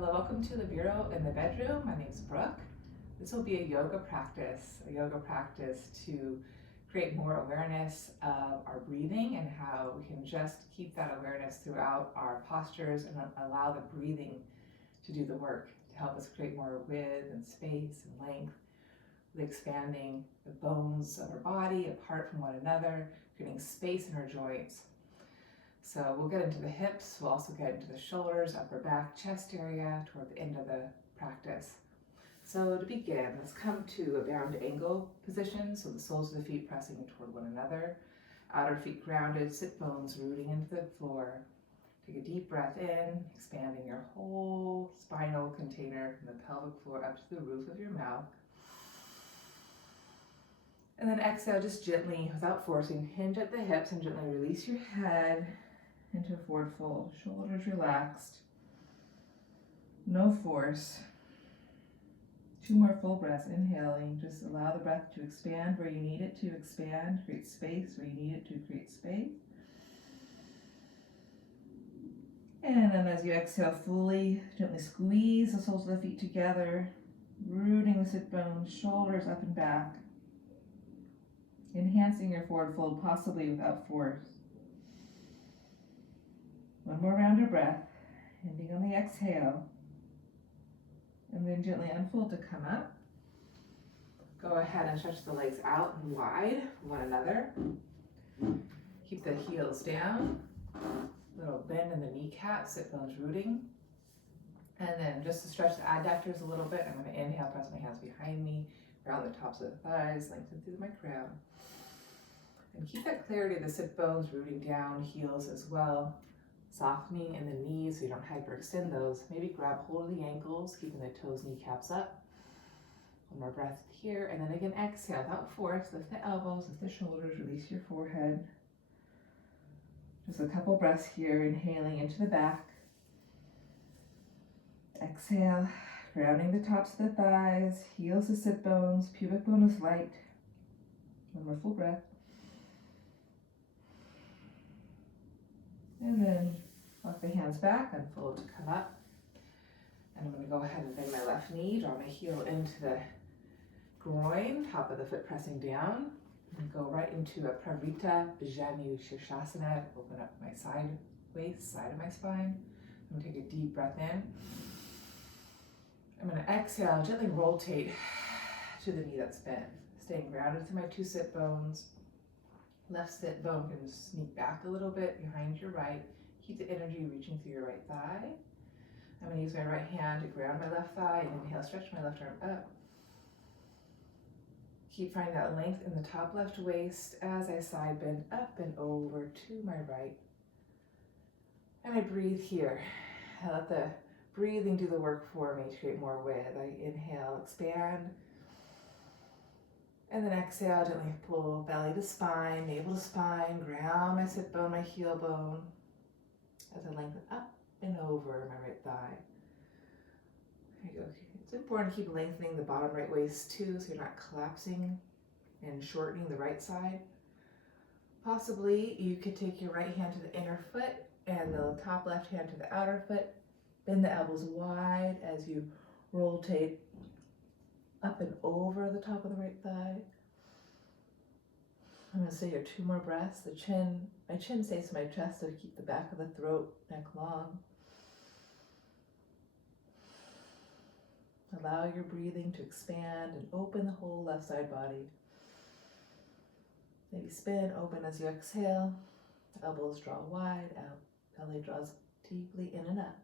Hello, welcome to the Bureau in the Bedroom. My name is Brooke. This will be a yoga practice to create more awareness of our breathing and how we can just keep that awareness throughout our postures and allow the breathing to do the work to help us create more width and space and length, with expanding the bones of our body apart from one another, creating space in our joints. So we'll get into the hips, we'll also get into the shoulders, upper back, chest area toward the end of the practice. So to begin, let's come to a bound angle position, so the soles of the feet pressing toward one another, outer feet grounded, sit bones rooting into the floor. Take a deep breath in, expanding your whole spinal container from the pelvic floor up to the roof of your mouth. And then exhale, just gently, without forcing, hinge at the hips and gently release your head into a forward fold, shoulders relaxed, no force. 2 more full breaths, inhaling, just allow the breath to expand where you need it to expand, create space where you need it to create space. And then as you exhale fully, gently squeeze the soles of the feet together, rooting the sit bones, shoulders up and back, enhancing your forward fold, possibly without force. One more round of breath, ending on the exhale, and then gently unfold to come up. Go ahead and stretch the legs out and wide from one another. Keep the heels down, little bend in the kneecaps, sit bones rooting. And then just to stretch the adductors a little bit, I'm going to inhale, press my hands behind me, around the tops of the thighs, lengthen through my crown. And keep that clarity of the sit bones rooting down, heels as well. Softening in the knees so you don't hyperextend those. Maybe grab hold of the ankles, keeping the toes, kneecaps up. One more breath here, and then again exhale without force. Lift the elbows, lift the shoulders, release your forehead. Just a couple breaths here, inhaling into the back. Exhale, grounding the tops of the thighs, heels to sit bones, pubic bone is light. One more full breath. And then walk the hands back, unfold to come up. And I'm going to go ahead and bend my left knee, draw my heel into the groin, top of the foot pressing down, and go right into a Pravrita Janu Shirshasana. Open up my side waist, side of my spine. I'm going to take a deep breath in. I'm going to exhale, gently rotate to the knee that's bent, staying grounded through my 2 sit bones. Left sit bone can sneak back a little bit behind your right. Keep the energy reaching through your right thigh. I'm going to use my right hand to ground my left thigh and inhale, stretch my left arm up. Keep finding that length in the top left waist as I side bend up and over to my right. And I breathe here. I let the breathing do the work for me to create more width. I inhale, expand. And then exhale, gently pull belly to spine, navel to spine, ground my sit bone, my heel bone, as I lengthen up and over my right thigh. There you go. It's important to keep lengthening the bottom right waist too, so you're not collapsing and shortening the right side. Possibly you could take your right hand to the inner foot and the top left hand to the outer foot. Bend the elbows wide as you rotate up and over the top of the right thigh. I'm going to stay here 2 more breaths. My chin stays to my chest, so keep the back of the throat, neck long. Allow your breathing to expand and open the whole left side body. Maybe spin open as you exhale. Elbows draw wide out. Belly draws deeply in and up.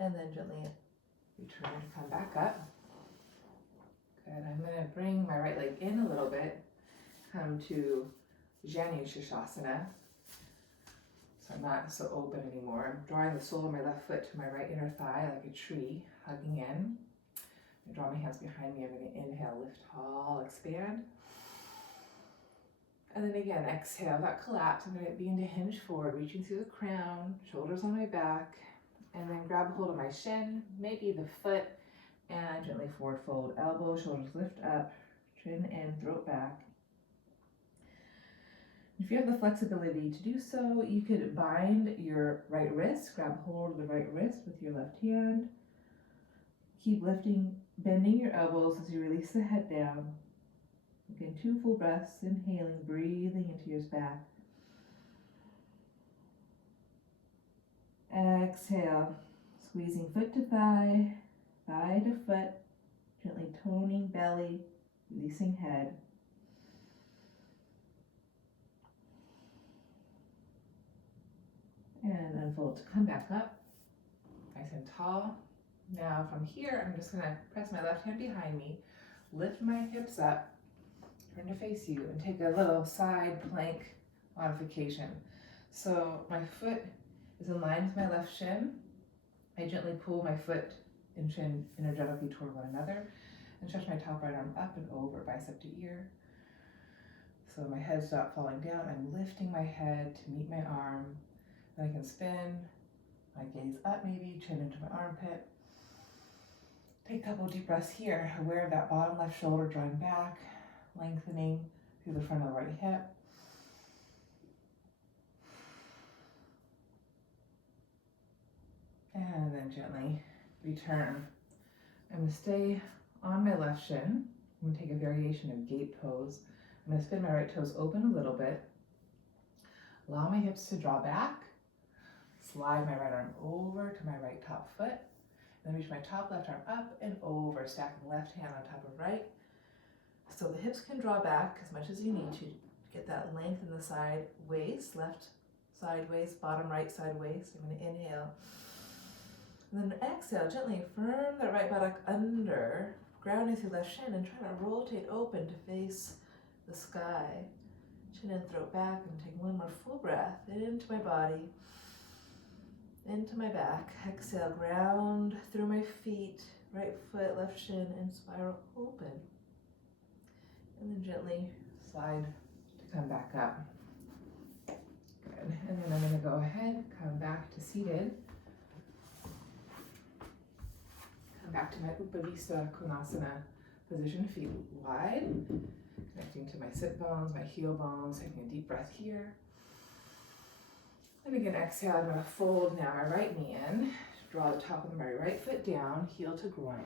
And then gently return to come back up. Good. I'm going to bring my right leg in a little bit. Come to Janu Shirshasana. So I'm not so open anymore. I'm drawing the sole of my left foot to my right inner thigh like a tree, hugging in. I draw my hands behind me. I'm going to inhale, lift tall, expand. And then again, exhale, without collapse. I'm going to begin to hinge forward, reaching through the crown, shoulders on my back, and then grab a hold of my shin, maybe the foot, and gently forward fold. Elbow, shoulders lift up, chin in, throat back. If you have the flexibility to do so, you could bind your right wrist, grab hold of the right wrist with your left hand. Keep lifting, bending your elbows as you release the head down. Again, 2 full breaths, inhaling, breathing into your back. Exhale, squeezing foot to thigh, thigh to foot, gently toning belly, releasing head. And unfold to come back up, nice and tall. Now from here, I'm just gonna press my left hand behind me, lift my hips up, turn to face you, and take a little side plank modification. So my foot is in line with my left shin. I gently pull my foot and shin energetically toward one another and stretch my top right arm up and over, bicep to ear. So my head's not falling down. I'm lifting my head to meet my arm. Then I can spin, my gaze up maybe, chin into my armpit. Take a couple deep breaths here, aware of that bottom left shoulder drawing back, lengthening through the front of the right hip. And then gently return. I'm going to stay on my left shin. I'm going to take a variation of gate pose. I'm going to spin my right toes open a little bit. Allow my hips to draw back. Slide my right arm over to my right top foot. Then reach my top left arm up and over, stacking left hand on top of right. So the hips can draw back as much as you need to get that length in the side waist, left side waist, bottom right side waist. I'm going to inhale. And then exhale, gently firm that right buttock under, grounding through left shin and trying to rotate open to face the sky. Chin and throat back, and take one more full breath into my body, into my back. Exhale, ground through my feet, right foot, left shin, and spiral open. And then gently slide to come back up. Good. And then I'm going to go ahead, come back to seated. Come back to my Upavista Konasana position, feet wide, connecting to my sit bones, my heel bones, taking a deep breath here. And again, exhale, I'm going to fold now my right knee in, draw the top of my right foot down, heel to groin.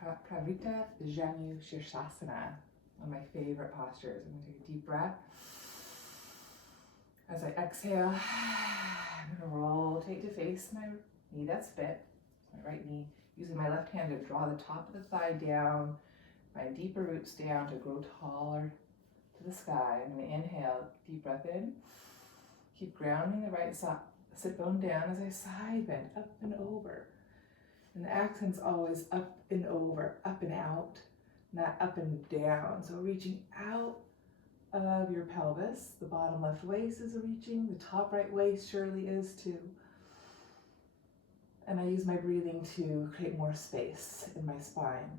Pravrita Janu Shirshasana, one of my favorite postures. I'm going to take a deep breath. As I exhale, I'm going to rotate to face my knee that's bent, my right knee, using my left hand to draw the top of the thigh down, find deeper roots down to grow taller to the sky. I'm going to inhale, deep breath in. Keep grounding the right sit bone down as I side bend up and over. And the accent's always up and over, up and out, not up and down. So reaching out of your pelvis. The bottom left waist is reaching. The top right waist surely is too. And I use my breathing to create more space in my spine.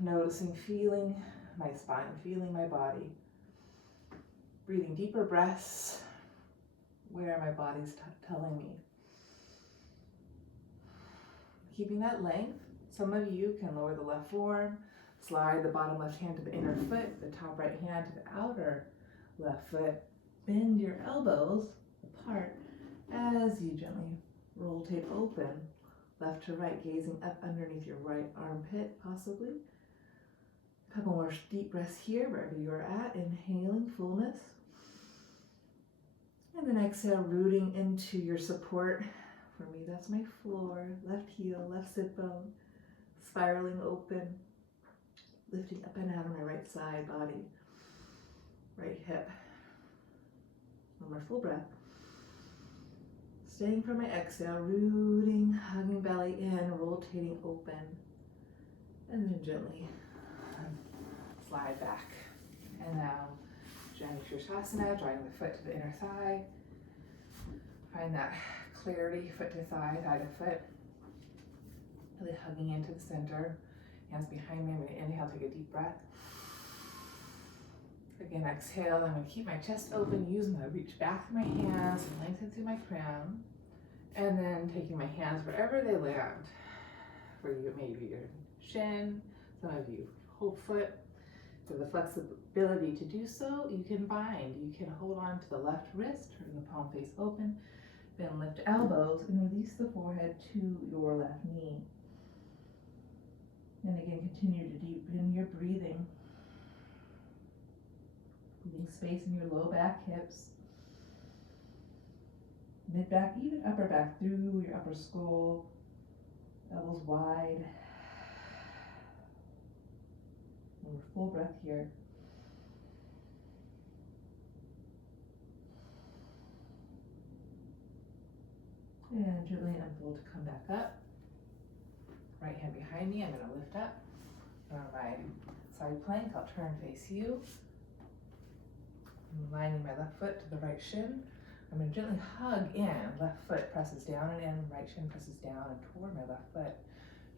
Noticing, feeling my spine, feeling my body. Breathing deeper breaths where my body's telling me. Keeping that length. Some of you can lower the left forearm, slide the bottom left hand to the inner foot, the top right hand to the outer left foot. Bend your elbows apart as you gently rotate open, left to right, gazing up underneath your right armpit, possibly. A couple more deep breaths here, wherever you're at, inhaling fullness. And then exhale, rooting into your support. For me, that's my floor, left heel, left sit bone, spiraling open, lifting up and out on my right side body, right hip. One more full breath. Staying for my exhale, rooting, hugging belly in, rotating open, and then gently slide back. And now, Janu Shirshasana, drawing the foot to the inner thigh. Find that clarity, foot to thigh, thigh to foot. Really hugging into the center. Hands behind me. I'm going to inhale, take a deep breath. Again, exhale. I'm going to keep my chest open, use my reach back through my hands, lengthen through my crown. And then taking my hands wherever they land. For you, maybe your shin, some of you whole foot. For the flexibility to do so, you can bind. You can hold on to the left wrist, turn the palm face open, then lift elbows and release the forehead to your left knee. And again, continue to deepen your breathing. Leaving space in your low back, hips, mid back, even upper back through your upper skull, elbows wide. And full breath here. And gently unfold to come back up. Right hand behind me, I'm going to lift up. On my side plank, I'll turn face you. I'm aligning my left foot to the right shin. I'm going to gently hug in. Left foot presses down and in, right shin presses down and toward my left foot.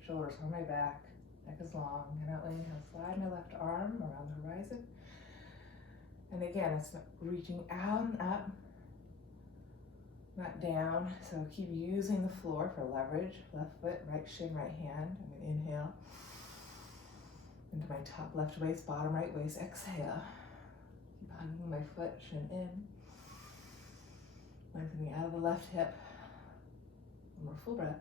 Shoulders on my back, neck is long. And out, inhale, slide my left arm around the horizon. And again, it's reaching out and up, not down. So keep using the floor for leverage. Left foot, right shin, right hand. I'm going to inhale into my top left waist, bottom right waist. Exhale. Keep hugging my foot, shin in. Lengthening out of the left hip. One more full breath.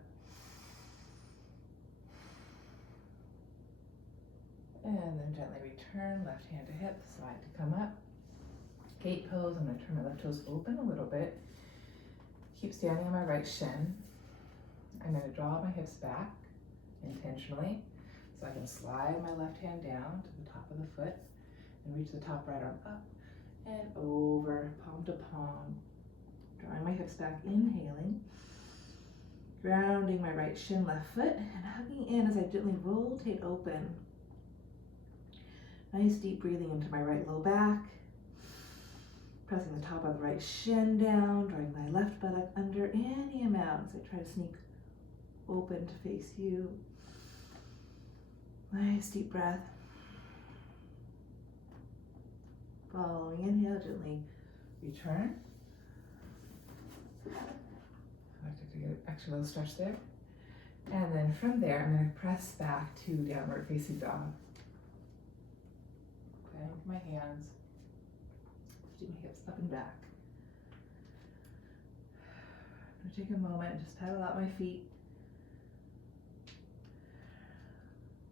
And then gently return, left hand to hip, slide to come up. Gate pose, I'm going to turn my left toes open a little bit. Keep standing on my right shin. I'm going to draw my hips back intentionally so I can slide my left hand down to the top of the foot and reach the top right arm up and over, palm to palm. Drawing my hips back, inhaling. Grounding my right shin, left foot, and hugging in as I gently rotate open. Nice deep breathing into my right low back. Pressing the top of the right shin down, drawing my left buttock under any amount as I try to sneak open to face you. Nice deep breath. Following inhale, gently return. I like to get an extra little stretch there. And then from there, I'm going to press back to downward facing dog. Okay, with my hands. Lifting my hips up and back. I'm going to take a moment and just pedal out my feet.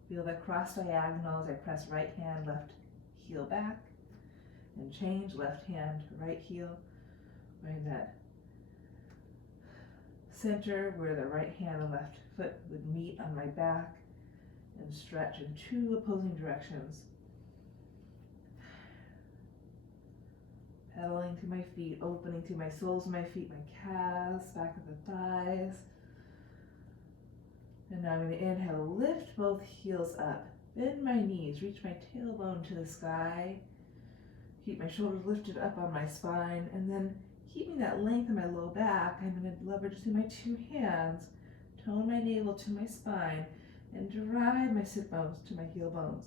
Feel that cross diagonal as I press right hand, left heel back. And change left hand to right heel. Find that center where the right hand and left foot would meet on my back. And stretch in two opposing directions. Pedaling through my feet, opening through my soles of my feet, my calves, back of the thighs. And now I'm going to inhale, lift both heels up, bend my knees, reach my tailbone to the sky. Keep my shoulders lifted up on my spine, and then keeping that length in my low back, I'm going to leverage through my two hands, tone my navel to my spine, and drive my sit bones to my heel bones.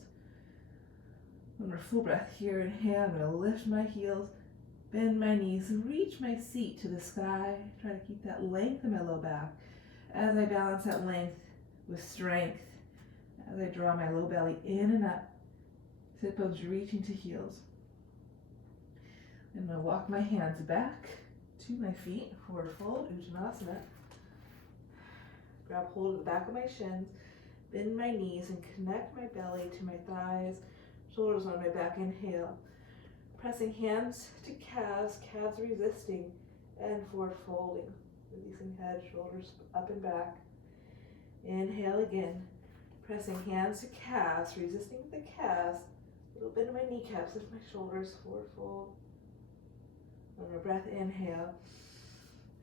One more full breath here. Inhale, I'm going to lift my heels, bend my knees, reach my seat to the sky. Try to keep that length in my low back as I balance that length with strength as I draw my low belly in and up, sit bones reaching to heels. I'm going to walk my hands back to my feet, forward fold, Uttanasana. Grab hold of the back of my shins, bend my knees and connect my belly to my thighs, shoulders on my back. Inhale. Pressing hands to calves, calves resisting, and forward folding. Releasing head, shoulders up and back. Inhale again. Pressing hands to calves, resisting the calves. A little bit of my kneecaps, lift my shoulders, forward fold. One more breath, inhale.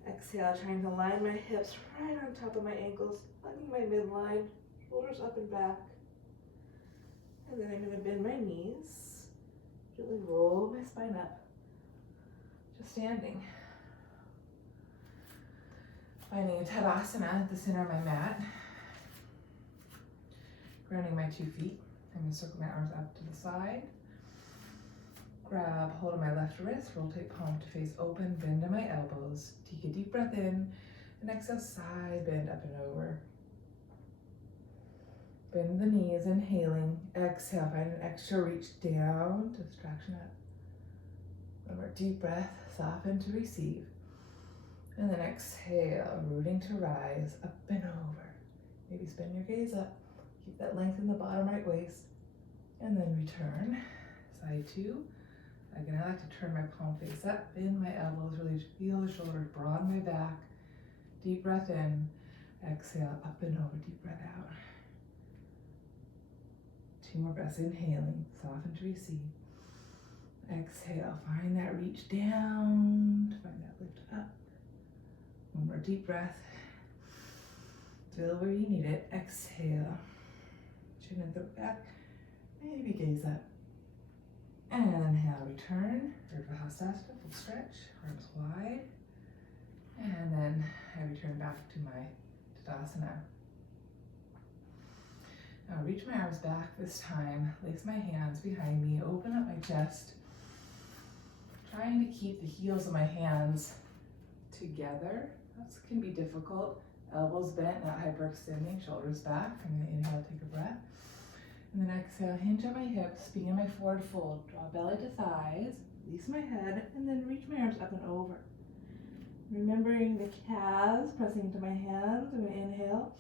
Exhale, trying to line my hips right on top of my ankles, hugging my midline, shoulders up and back. And then I'm going to bend my knees. Gently roll my spine up, just standing. Finding a Tadasana at the center of my mat. Grounding my 2 feet. I'm going to circle my arms up to the side. Grab hold of my left wrist, rotate palm to face open, bend to my elbows. Take a deep breath in, and exhale, side bend up and over. Bend the knees, inhaling. Exhale, find an extra reach down to distraction up. One more deep breath, soften to receive. And then exhale, rooting to rise, up and over. Maybe spin your gaze up. Keep that length in the bottom right waist. And then return, side two. Again, I like to turn my palm face up, bend my elbows, really feel the shoulders, broaden my back. Deep breath in, exhale, up and over, deep breath out. 2 more breaths, inhaling, soften to receive. Exhale, find that reach down, find that lift up. 1 more deep breath. Feel where you need it. Exhale, chin and throat back, maybe gaze up. And inhale, return, Gomukhasana, full stretch, arms wide. And then I return back to my Tadasana. Now reach my arms back this time, lace my hands behind me, open up my chest. Trying to keep the heels of my hands together. This can be difficult. Elbows bent, not hyperextending, shoulders back. I'm going to inhale, take a breath. And then exhale, hinge at my hips, begin my forward fold. Draw belly to thighs, release my head, and then reach my arms up and over. Remembering the calves, pressing into my hands. I'm going to inhale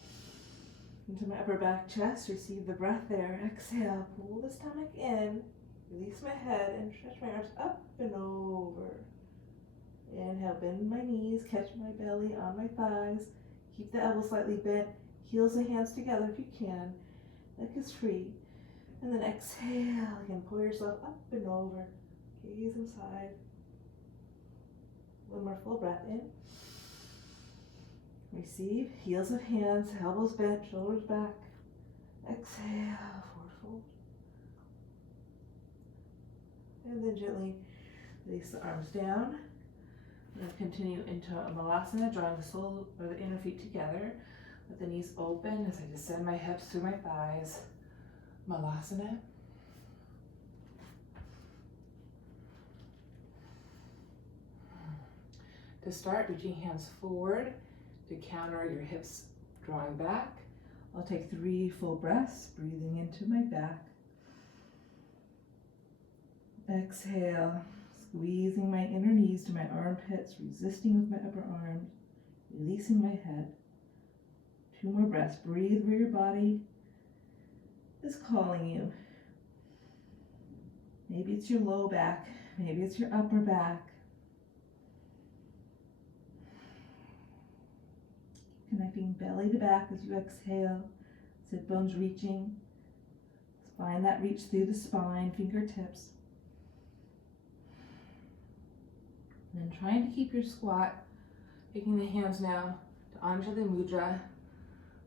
into my upper back chest, receive the breath there. Exhale, pull the stomach in, release my head, and stretch my arms up and over. Inhale, bend my knees, catch my belly on my thighs. Keep the elbows slightly bent, heels and hands together if you can. Neck is free. And then exhale, again, pull yourself up and over. Gaze inside. 1 more full breath in. Receive, heels of hands, elbows bent, shoulders back. Exhale, forward fold. And then gently release the arms down. Then continue into a Malasana, drawing the sole or the inner feet together. Let the knees open as I descend my hips through my thighs. Malasana. To start, reaching hands forward to counter your hips drawing back. I'll take 3 full breaths, breathing into my back. Exhale, squeezing my inner knees to my armpits, resisting with my upper arms, releasing my head. 2 more breaths. Breathe where your body is calling you. Maybe it's your low back, maybe it's your upper back. Connecting belly to back as you exhale, sit bones reaching. Find that reach through the spine, fingertips. And then trying to keep your squat, taking the hands now to Anjali Mudra,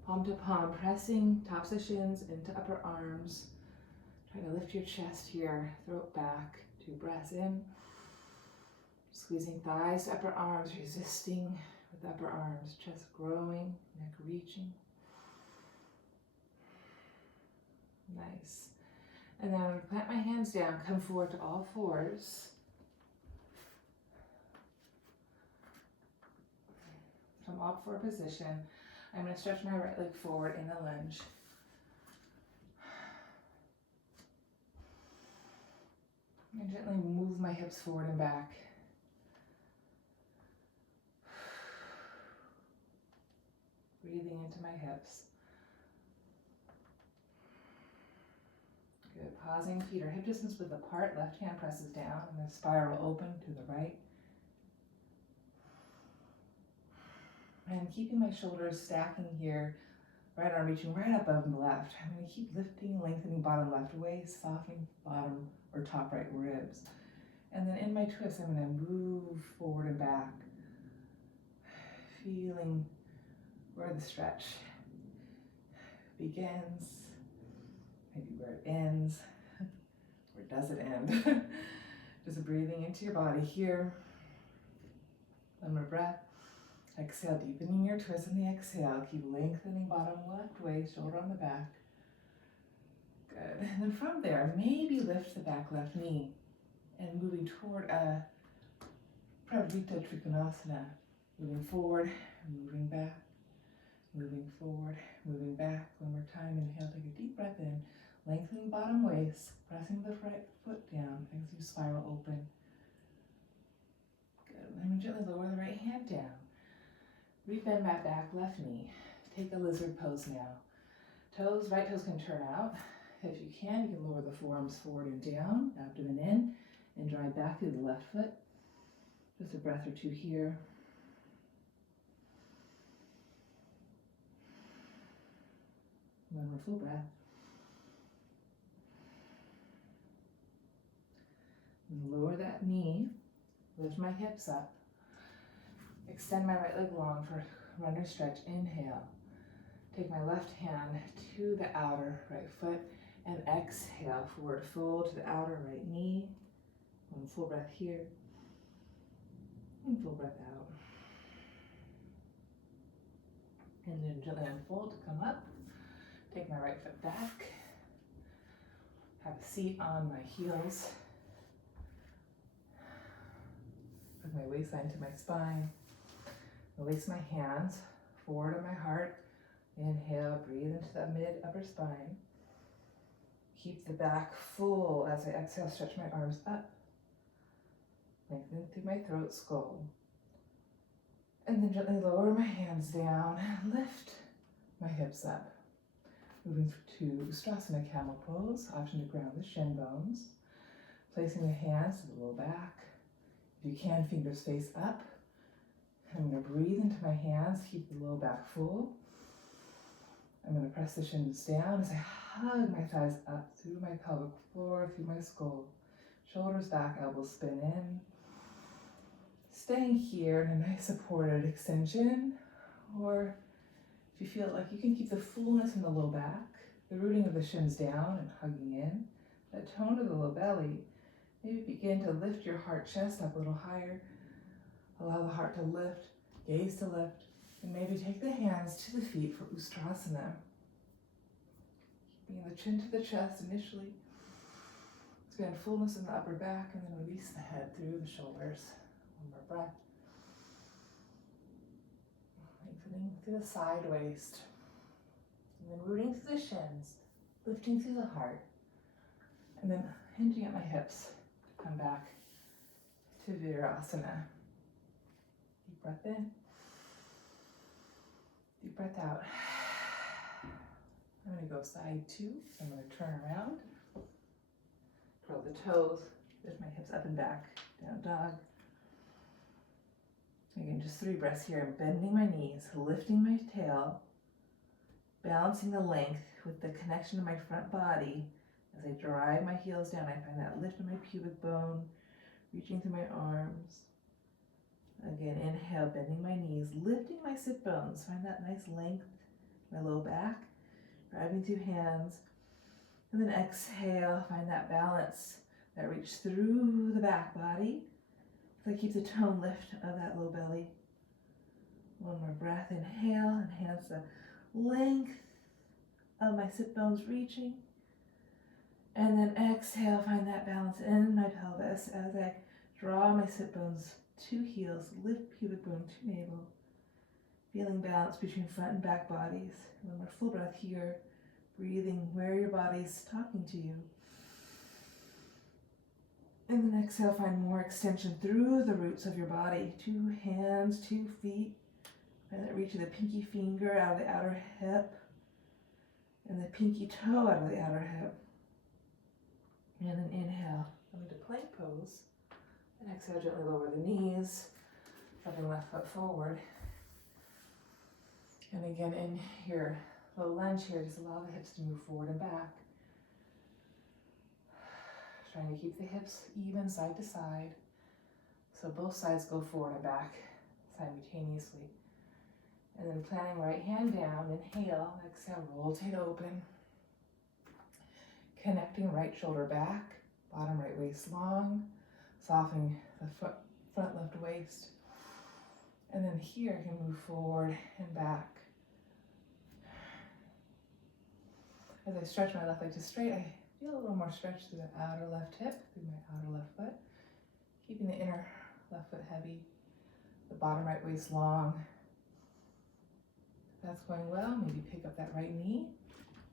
palm to palm, pressing tops of shins into upper arms. Try to lift your chest here, throat back, 2 breaths in. Squeezing thighs to upper arms, resisting with upper arms, chest growing, neck reaching. Nice. And then I'm going to plant my hands down, come forward to all fours. From up for position, I'm going to stretch my right leg forward in the lunge. And gently move my hips forward and back. Breathing into my hips. Good. Pausing, feet are hip distance width apart. Left hand presses down and the spiral open to the right. And keeping my shoulders stacking here, right arm reaching right above the left. I'm going to keep lifting, lengthening bottom left waist, softening bottom or top right ribs. And then in my twist, I'm going to move forward and back, feeling where the stretch begins, maybe where it ends, or does it end? Just breathing into your body here. 1 more breath. Exhale, deepening your twist in the exhale. Keep lengthening bottom left waist, shoulder on the back. Good. And then from there, maybe lift the back left knee and moving toward a Pravrita Trikonasana. Moving forward, moving back. moving forward, moving back. One more time, inhale, take a deep breath in, lengthening bottom waist, pressing the right foot down as you spiral open. Good, then gently lower the right hand down. Rebend my back left knee. Take a lizard pose now. Toes, right toes can turn out. If you can lower the forearms forward and down, abdomen in, and drive back through the left foot. Just a breath or two here. One more full breath. And lower that knee, lift my hips up. Extend my right leg long for runner stretch. Inhale. Take my left hand to the outer right foot and exhale, forward fold to the outer right knee. One full breath here. And full breath out. And then gently unfold to come up. Take my right foot back. Have a seat on my heels. Put my waistline to my spine. Release my hands forward on my heart. Inhale, breathe into the mid-upper spine. Keep the back full as I exhale, stretch my arms up. Lengthen through my throat, skull. And then gently lower my hands down and lift my hips up. Moving to Ustrasana camel pose, option to ground the shin bones. Placing the hands to the low back. If you can, fingers face up. I'm going to breathe into my hands, keep the low back full. I'm going to press the shins down as I hug my thighs up through my pelvic floor, through my skull. Shoulders back, elbows spin in. Staying here in a nice supported extension, or if you feel like you can keep the fullness in the low back, the rooting of the shins down and hugging in, that tone of the low belly. Maybe begin to lift your heart chest up a little higher. Allow the heart to lift, gaze to lift, and maybe take the hands to the feet for Ustrasana. Keeping the chin to the chest initially. Expand fullness in the upper back and then release the head through the shoulders. One more breath. Lengthening through the side waist. And then rooting through the shins, lifting through the heart. And then hinging at my hips to come back to Virasana. Deep breath in. Deep breath out. I'm going to go side two. So I'm going to turn around. Curl the toes. Lift my hips up and back. Down dog. Again, just 3 breaths here. I'm bending my knees, lifting my tail, balancing the length with the connection to my front body. As I drive my heels down, I find that lift in my pubic bone, reaching through my arms. Again, inhale, bending my knees, lifting my sit bones. Find that nice length in my low back, driving through hands. And then exhale, find that balance, that reach through the back body. So I keep the tone lift of that low belly. One more breath, inhale, enhance the length of my sit bones reaching. And then exhale, find that balance in my pelvis as I draw my sit bones to heels, lift pubic bone to navel. Feeling balance between front and back bodies. One more full breath here, breathing where your body's talking to you. And then exhale, find more extension through the roots of your body. 2 hands, 2 feet. Find that reach of the pinky finger out of the outer hip. And the pinky toe out of the outer hip. And then inhale, come into plank pose. And exhale, gently lower the knees. Dropping left foot forward. And again, in your low lunge here, just allow the hips to move forward and back. Trying to keep the hips even side to side. So both sides go forward and back simultaneously. And then planting right hand down, inhale, exhale, rotate open. Connecting right shoulder back, bottom right waist long, softening the front left waist. And then here I can move forward and back. As I stretch my left leg to straight, I feel a little more stretch through the outer left hip, through my outer left foot. Keeping the inner left foot heavy, the bottom right waist long. If that's going well, maybe pick up that right knee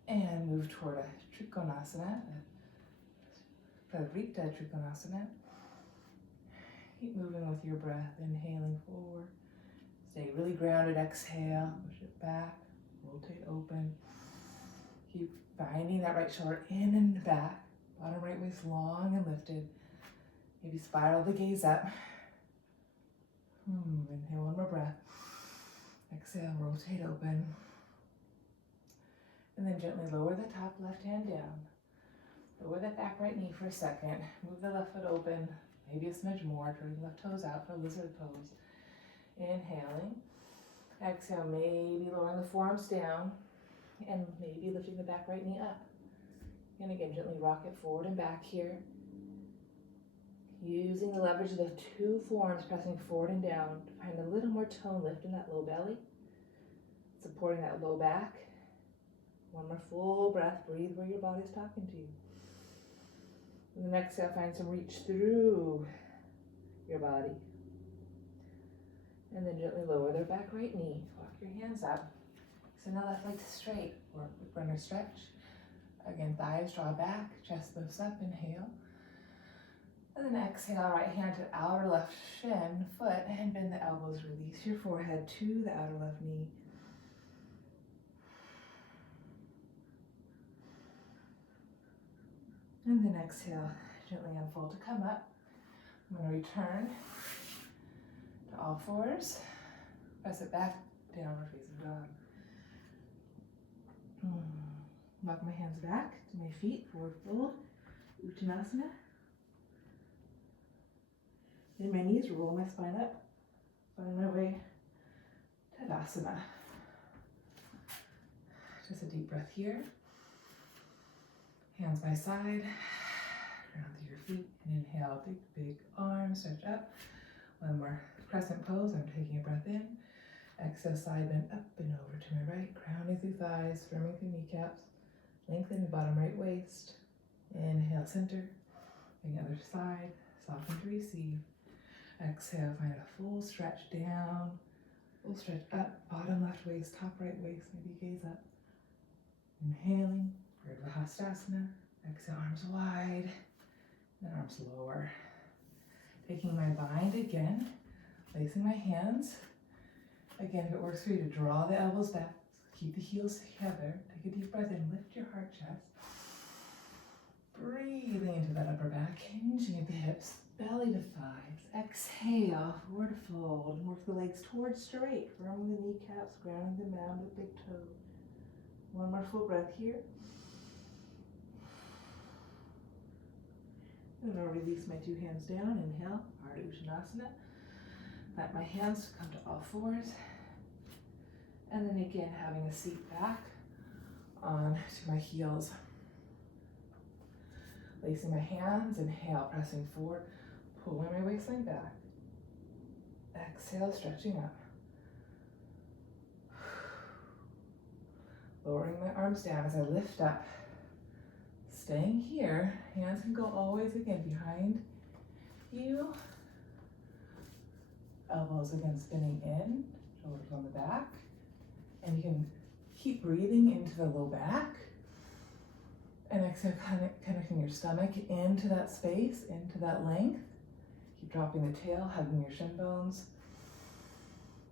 and move toward a Trikonasana, Parivrtta Trikonasana. Keep moving with your breath, inhaling forward. Stay really grounded, exhale, push it back, rotate open. Keep finding that right shoulder in and back, bottom right waist long and lifted. Maybe spiral the gaze up. Inhale, one more breath. Exhale, rotate open. And then gently lower the top left hand down. Lower that back right knee for a second. Move the left foot open, maybe a smidge more. Turn the left toes out for lizard pose. Inhaling. Exhale, maybe lowering the forearms down and maybe lifting the back right knee up. And again, gently rock it forward and back here. Using the leverage of the two forearms, pressing forward and down to find a little more tone lift in that low belly. Supporting that low back. One more full breath. Breathe where your body's talking to you. And then exhale, find some reach through your body. And then gently lower their back right knee. Walk your hands up. So now left leg straight. Or runner stretch. Again, thighs draw back, chest lifts up, inhale. And then exhale, right hand to outer left shin, foot, and bend the elbows. Release your forehead to the outer left knee. And then exhale, gently unfold to come up. I'm going to return to all fours. Press it back, downward facing dog. Walk my hands back to my feet, forward fold, Uttanasana. Bend my knees, roll my spine up, find my way to Tadasana. Just a deep breath here. Hands by side, ground through your feet, and inhale, big arms, stretch up. One more crescent pose, I'm taking a breath in. Exhale, side bend up and over to my right, grounding through thighs, firming through kneecaps, lengthen the bottom right waist. Inhale, center, the other side, soften to receive. Exhale, find a full stretch down, full stretch up, bottom left waist, top right waist, maybe gaze up. Inhaling, Gomukhasana. Exhale, arms wide, and arms lower. Taking my bind again, placing my hands. Again, if it works for you to draw the elbows back, keep the heels together. Take a deep breath in, lift your heart chest. Breathing into that upper back, hinging at the hips, belly to thighs. Exhale, forward fold. Work the legs towards straight, firming the kneecaps, grounding them down with big toe. One more full breath here. And I'll release my two hands down. Inhale, Ardha Uttanasana. Let my hands come to all fours. And then again, having a seat back onto my heels. Placing my hands, inhale, pressing forward, pulling my waistline back. Exhale, stretching up. Lowering my arms down as I lift up. Staying here, hands can go always again behind you. Elbows again spinning in, shoulders on the back. And you can keep breathing into the low back. And exhale, connecting your stomach into that space, into that length. Keep dropping the tail, hugging your shin bones.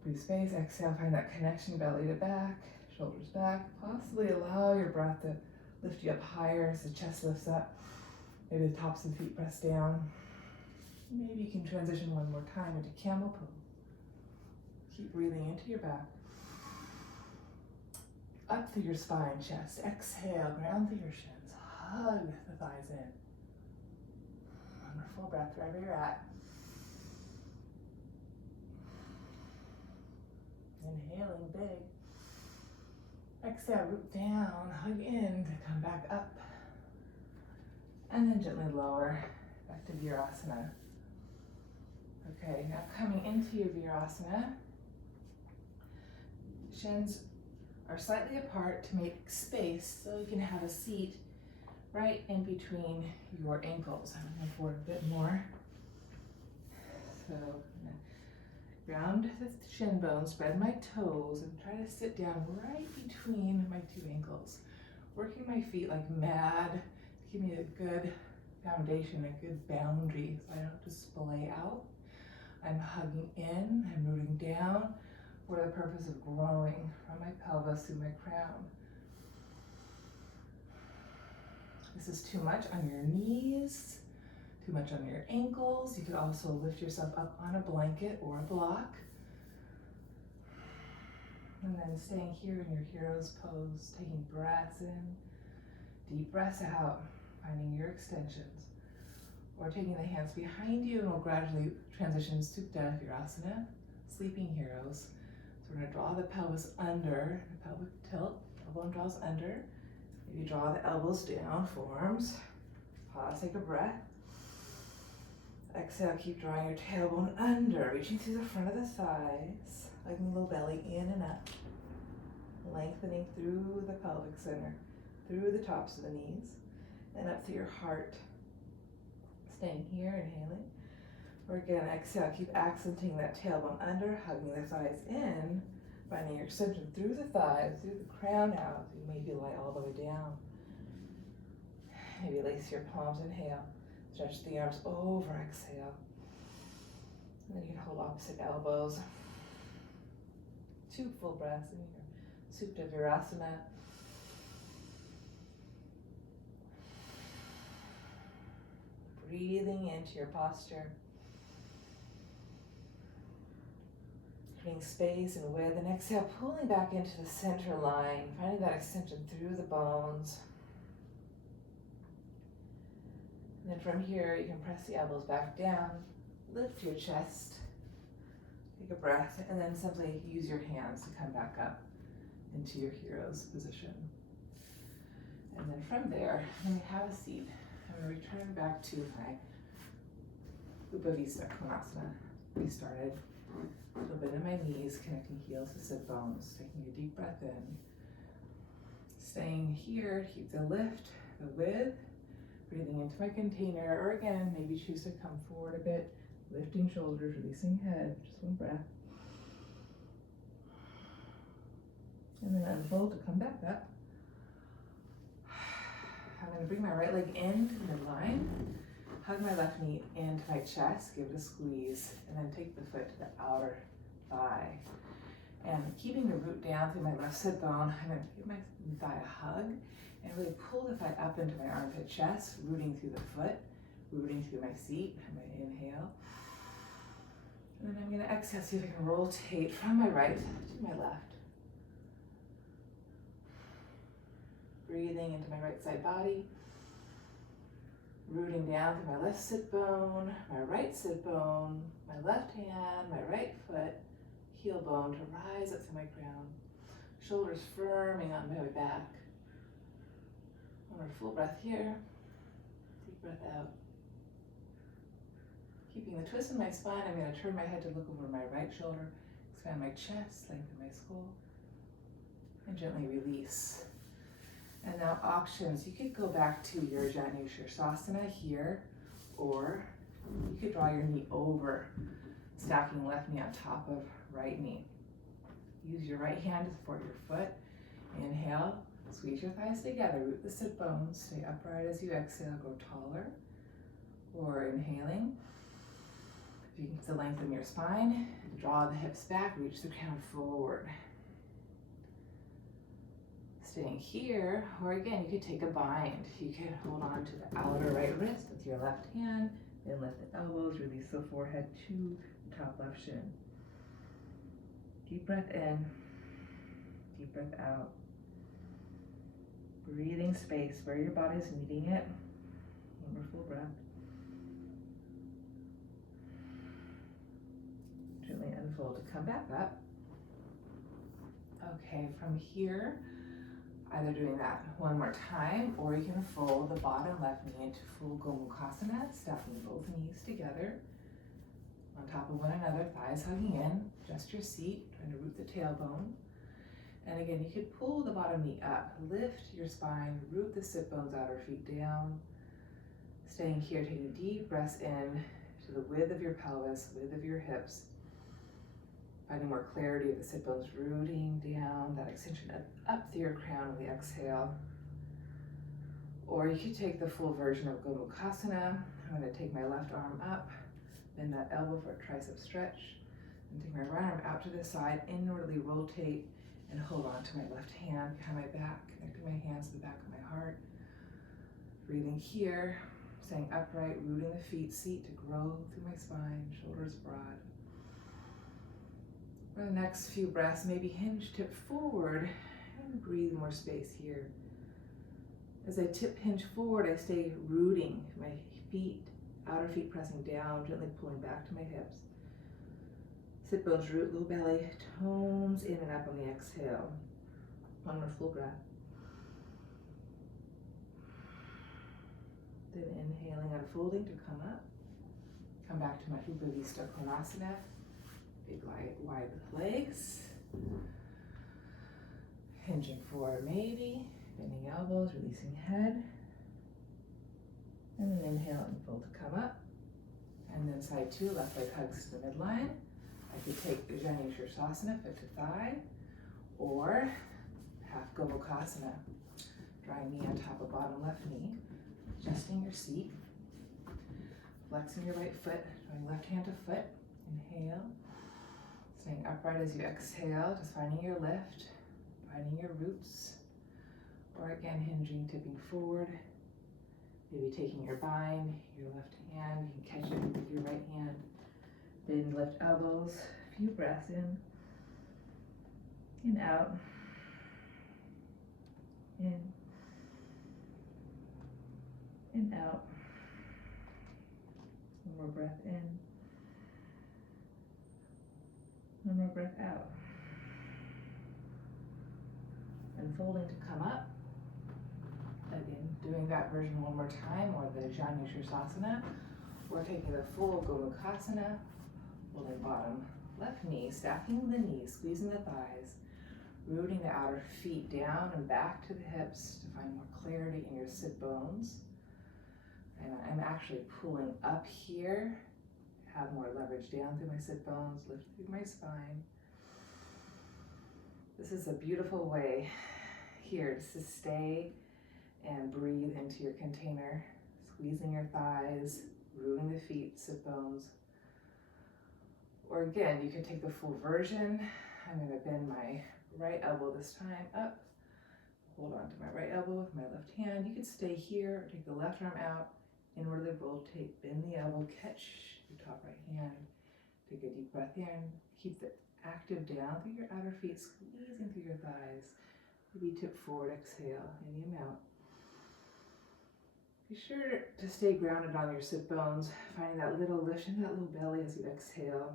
Breathe space, exhale, find that connection, belly to back, shoulders back. Possibly allow your breath to lift you up higher as the chest lifts up. Maybe the tops of the feet press down. Maybe you can transition one more time into camel pose. Keep breathing into your back. Up through your spine, chest. Exhale, ground through your shins. Hug the thighs in. Wonderful breath wherever you're at. Inhaling big. Exhale, root down, hug in to come back up. And then gently lower back to Virasana. Okay, now coming into your Virasana. Shins are slightly apart to make space so you can have a seat right in between your ankles. I'm going to forward a bit more. So Ground the shin bone, spread my toes, and try to sit down right between my two ankles. Working my feet like mad to give me a good foundation, a good boundary so I don't just splay out. I'm hugging in, I'm rooting down for the purpose of growing from my pelvis through my crown. This is too much on your knees, too much on your ankles. You could also lift yourself up on a blanket or a block. And then staying here in your hero's pose, taking breaths in, deep breaths out, finding your extensions. Or taking the hands behind you, and we'll gradually transition to Supta Virasana, sleeping heroes. So we're going to draw the pelvis under, the pelvic tilt, elbow draws under. Maybe draw the elbows down, forearms. Pause, take a breath. Exhale, keep drawing your tailbone under, reaching through the front of the thighs, hugging the low belly in and up. Lengthening through the pelvic center, through the tops of the knees, and up through your heart. Staying here, inhaling. Or again, exhale, keep accenting that tailbone under, hugging the thighs in, finding your extension through the thighs, through the crown out. You maybe lie all the way down. Maybe lace your palms, inhale. Stretch the arms over, exhale. And then you can hold opposite elbows. 2 full breaths in here. Supta Virasana. Breathing into your posture. Creating space and width, and exhale, pulling back into the center line, finding that extension through the bones. And then from here, you can press the elbows back down, lift your chest, take a breath, and then simply use your hands to come back up into your hero's position. And then from there, when you have a seat, I'm going to return back to my Upavista Konasana. We started a little bit in my knees, connecting heels to sit bones, taking a deep breath in. Staying here, keep the lift, the width, breathing into my container, or again, maybe choose to come forward a bit, lifting shoulders, releasing head, just one breath. And then unfold to come back up. I'm going to bring my right leg into midline, hug my left knee into my chest, give it a squeeze, and then take the foot to the outer thigh. And keeping the root down through my left sit bone, I'm going to give my thigh a hug and really pull the thigh up into my armpit chest, rooting through the foot, rooting through my seat. I'm going to inhale. And then I'm going to exhale, see if I can rotate from my right to my left. Breathing into my right side body, rooting down through my left sit bone, my right sit bone, my left hand, my right foot, heel bone to rise up through my crown. Shoulders firming on my way back. One more full breath here. Deep breath out. Keeping the twist in my spine, I'm going to turn my head to look over my right shoulder, expand my chest, lengthen my skull, and gently release. And now options, you could go back to your Janu Shirsasana here, or you could draw your knee over, stacking left knee on top of right knee. Use your right hand to support your foot. Inhale, squeeze your thighs together, root the sit bones, stay upright as you exhale, go taller. Or inhaling, if you can lengthen your spine, draw the hips back, reach the crown forward. Staying here, or again, you could take a bind. You could hold on to the outer right wrist with your left hand, then lift the elbows, release the forehead to the top left shin. Deep breath in, deep breath out. Breathing space where your body's meeting it. One more full breath. Gently unfold to come back up. Okay, from here, either doing that one more time, or you can fold the bottom left knee into full Gomukhasana, stacking both knees together on top of one another, thighs hugging in, adjust your seat, trying to root the tailbone. And again, you could pull the bottom knee up, lift your spine, root the sit bones, outer feet down. Staying here, taking deep breaths in to the width of your pelvis, width of your hips. Finding more clarity of the sit bones, rooting down, that extension up through your crown with the exhale. Or you could take the full version of Gomukhasana. I'm going to take my left arm up, bend that elbow for a tricep stretch, and take my right arm out to the side, inwardly rotate, and hold on to my left hand behind my back, connecting my hands to the back of my heart. Breathing here, staying upright, rooting the seat to grow through my spine, shoulders broad. For the next few breaths, maybe hinge, tip forward, and breathe more space here. As I tip hinge forward, I stay rooting my feet, outer feet pressing down, gently pulling back to my hips. Sit bones root, low belly tones in and up on the exhale. One more full breath. Then inhaling, unfolding to come up. Come back to my Upadista Konasana. Big wide legs. Hinging forward maybe. Bending elbows, releasing head. And then inhale and fold to come up. And then side two, left leg hugs the midline. I could take Gomukhasana, foot to thigh, or half Gomukhasana. Drawing knee on top of bottom left knee. Adjusting your seat. Flexing your right foot, drawing left hand to foot. Inhale. Staying upright as you exhale, just finding your lift, finding your roots. Or again, hinging, tipping forward. Maybe taking your bind, your left hand, you can catch it with your right hand. Bend, lift elbows, a few breaths in and out. In and out. One more breath in. One more breath out. Unfolding to come up. Again, doing that version one more time, or the Gomukhasana. We're taking the full Gomukhasana, holding bottom left knee, stacking the knees, squeezing the thighs, rooting the outer feet down and back to the hips to find more clarity in your sit bones. And I'm actually pulling up here, have more leverage down through my sit bones, lift through my spine. This is a beautiful way here to stay and breathe into your container, squeezing your thighs, rooting the feet, sit bones. Or again, you can take the full version. I'm going to bend my right elbow this time up. Hold on to my right elbow with my left hand. You can stay here, or take the left arm out, inwardly rotate, bend the elbow, catch your top right hand. Take a deep breath in. Keep the active down through your outer feet, squeezing through your thighs. Maybe tip forward, exhale, in the amount. Be sure to stay grounded on your sit bones, finding that little lift in that little belly as you exhale.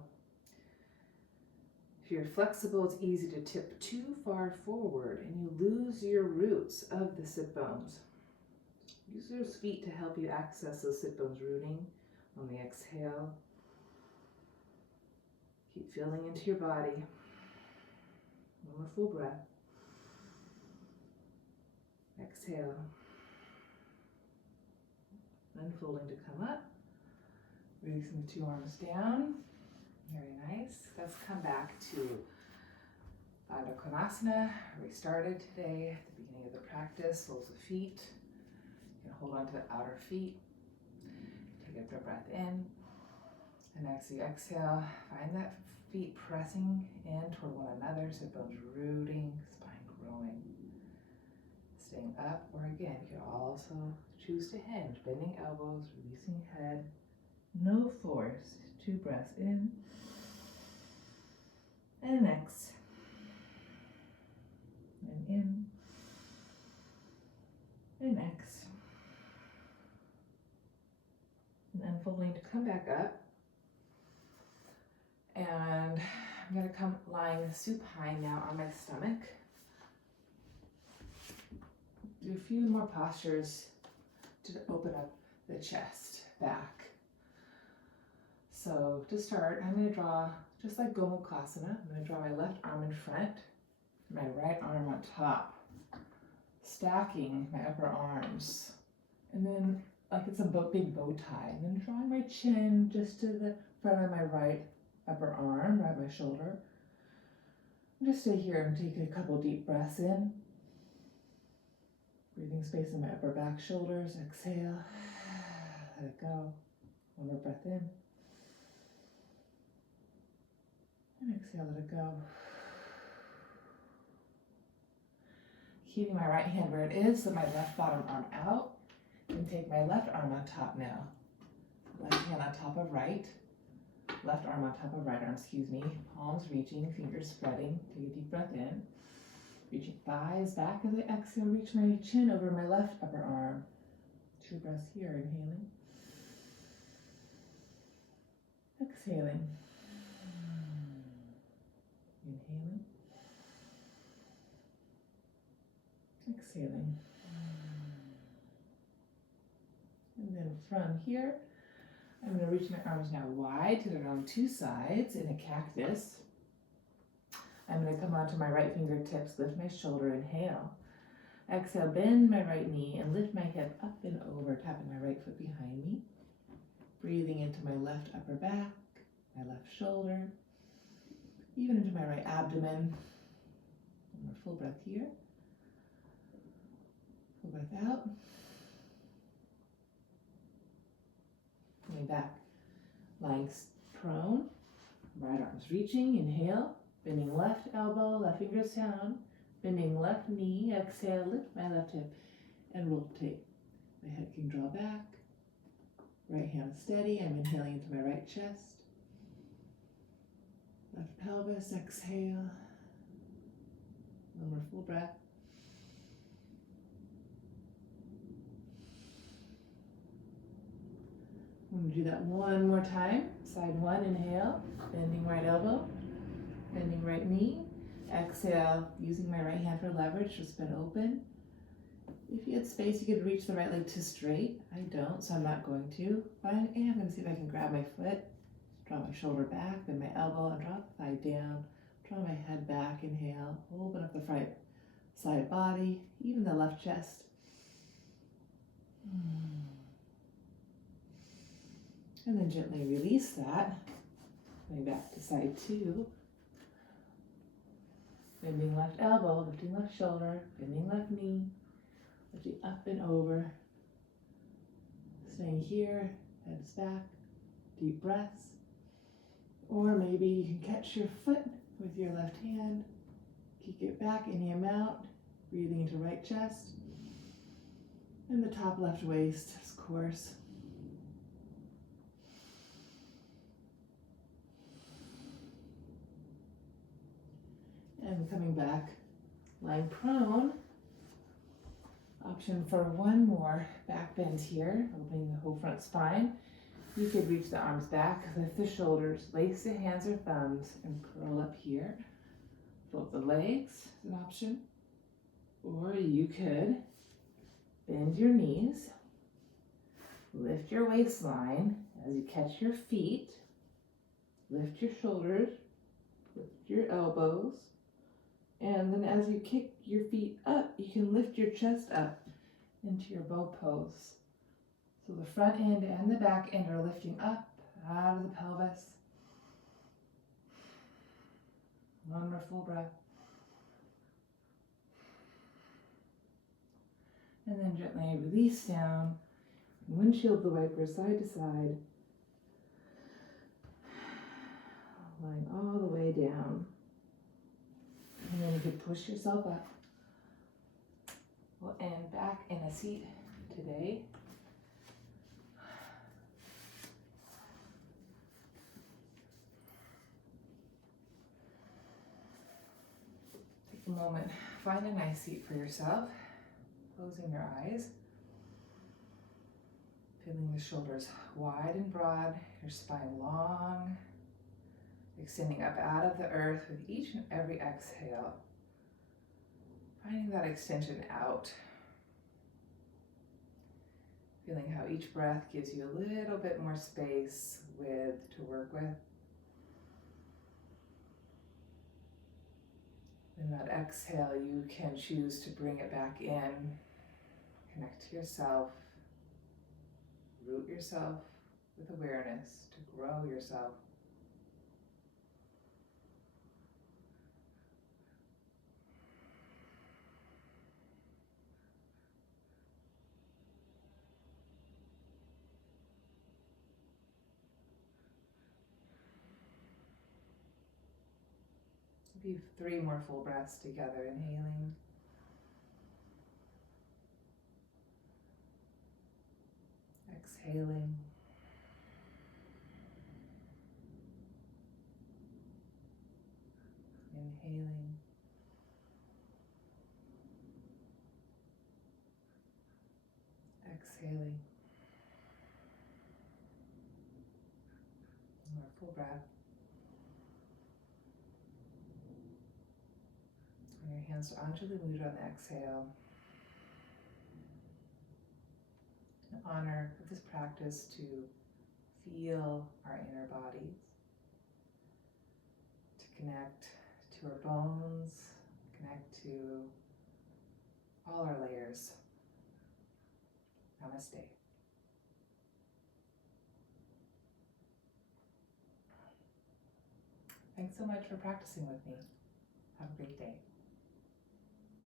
If you're flexible, it's easy to tip too far forward and you lose your roots of the sit bones. Use those feet to help you access those sit bones, rooting on the exhale. Keep feeling into your body. One more full breath. Exhale. Unfolding to come up. Releasing the two arms down. Very nice. Let's come back to Konasana. We started today at the beginning of the practice. Soles of feet. You can hold on to the outer feet. Take a deep breath in. And as you exhale, find that feet pressing in toward one another. Sit bones rooting, spine growing. Staying up, or again, you can also choose to hinge, bending elbows, releasing head. No force. 2 breaths in. And next. And in. And next. And unfolding to come back up. And I'm going to come lying supine now on my stomach. Do a few more postures to open up the chest, back. So to start, I'm going to draw, just like Gomukhasana, I'm going to draw my left arm in front, my right arm on top, stacking my upper arms. And then, like it's a big bow tie. And then drawing my chin just to the front of my right upper arm, right my shoulder. Just stay here and take a couple deep breaths in. Breathing space in my upper back shoulders. Exhale. Let it go. One more breath in. And exhale, let it go. Keeping my right hand where it is, so my left bottom arm out. And take my left arm on top now. Left hand on top of right. Left arm on top of right arm, Palms reaching, fingers spreading. Take a deep breath in. Reaching thighs back as I exhale. Reach my chin over my left upper arm. 2 breaths here, inhaling. Exhaling. Inhaling. Exhaling. And then from here, I'm going to reach my arms now wide to their own 2 sides in a cactus. I'm going to come onto my right fingertips, lift my shoulder, inhale. Exhale, bend my right knee and lift my hip up and over, tapping my right foot behind me. Breathing into my left upper back, my left shoulder, even into my right abdomen. One more full breath here. Full breath out. Coming back, lying prone, right arms reaching, inhale, bending left elbow, left fingers down, bending left knee, exhale, lift my left hip, and rotate. My head can draw back, right hand steady, I'm inhaling into my right chest, left pelvis, exhale, one more full breath. I'm going to do that one more time. Side 1, inhale, bending right elbow, bending right knee. Exhale, using my right hand for leverage, just bend open. If you had space, you could reach the right leg to straight. I don't, so I'm not going to. But I am going to see if I can grab my foot, draw my shoulder back, bend my elbow, and drop the thigh down. Draw my head back, inhale, open up the right side body, even the left chest. And then gently release that. Going back to side 2. Bending left elbow, lifting left shoulder, bending left knee, lifting up and over. Staying here, heads back, deep breaths. Or maybe you can catch your foot with your left hand, kick it back, inhale out, breathing into right chest, and the top left waist, of course. And coming back, lying prone. Option for one more back bend here, opening the whole front spine. You could reach the arms back, lift the shoulders, lace the hands or thumbs, and curl up here. Fold the legs is an option. Or you could bend your knees, lift your waistline as you catch your feet, lift your shoulders, lift your elbows, and then as you kick your feet up, you can lift your chest up into your bow pose. So the front end and the back end are lifting up out of the pelvis. One more full breath. And then gently release down. Windshield the wiper side to side. Lying all the way down. And then you could push yourself up. We'll end back in a seat today. Take a moment, find a nice seat for yourself. Closing your eyes. Feeling the shoulders wide and broad, your spine long. Extending up out of the earth with each and every exhale. Finding that extension out. Feeling how each breath gives you a little bit more space to work with. In that exhale, you can choose to bring it back in, connect to yourself, root yourself with awareness, to grow yourself. Maybe 3 more full breaths together, inhaling. Exhaling. Inhaling. Exhaling. More full breath. Bring your hands to Anjali Mudra on the exhale. In honor of this practice to feel our inner bodies, to connect to our bones, connect to all our layers. Namaste. Thanks so much for practicing with me. Have a great day.